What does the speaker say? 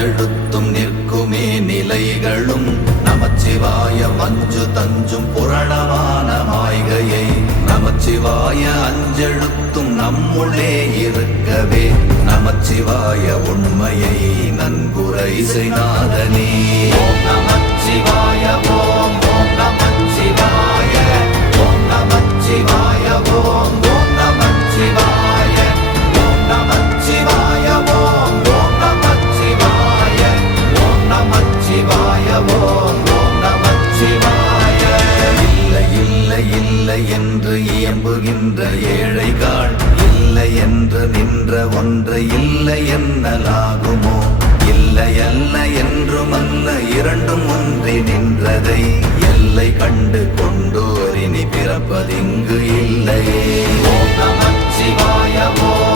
அஞ்செழுத்தும் நிற்குமே நிலைகளும் நமச்சிவாய மஞ்சு தஞ்சும் புரணமான மாய்கையை நமச்சிவாய அஞ்செழுத்தும் நம்முள்ளே இருக்கவே நமச்சிவாய உண்மையை நன்குரை செய்நாதனே. ஓம் நமச்சிவாய ஓம் ஓம் நமச்சிவாய ஓம் நமச்சிவாய ஓம் ஓம் நமச்சிவாய ஓம் நமச்சிவாய ஓம் ஓம் நமச்சிவாய ஓம் நமச்சிவாய ஓம் ஓம் நமச்சிவாய. இல்லை இல்லை இல்லை என்று இயம்புகின்ற ஏழைகள் இல்லை என்று நின்ற ஒன்றை இல்லை என்னலாகுமோ? இல்லை அல்ல என்றும் அல்ல இரண்டும் ஒன்றி நின்றதை எல்லை கண்டு கொண்டோர் இனி பிறப்பதிங்கு இல்லையே. ஓம் நமச்சிவாய ஓம்